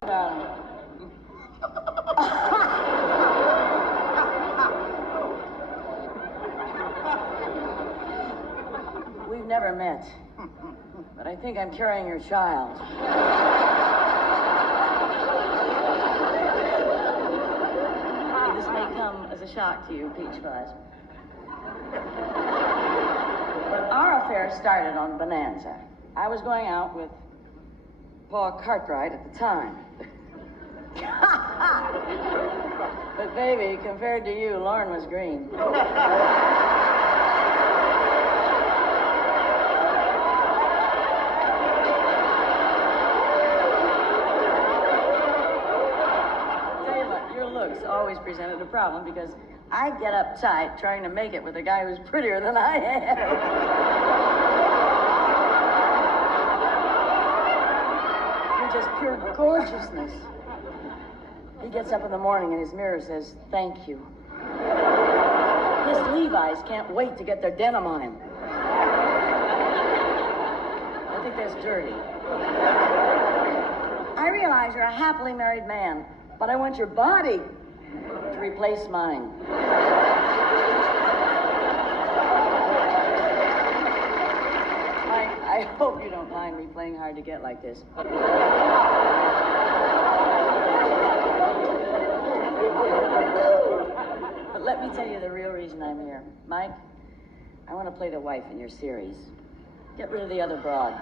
talk about him. We've never met, but I think I'm carrying your child. This may come as a shock to you, Peach Fuzz. But our affair started on Bonanza. I was going out with Paul Cartwright at the time. But baby, compared to you, Lauren was green. Looks always presented a problem because I get uptight trying to make it with a guy who's prettier than I am. You're just pure gorgeousness. He gets up in the morning and his mirror says, "Thank you." His Levi's can't wait to get their denim on him. I think that's dirty. I realize you're a happily married man, but I want your body to replace mine. I hope you don't mind me playing hard to get like this. But let me tell you the real reason I'm here. Mike, I want to play the wife in your series. Get rid of the other broad.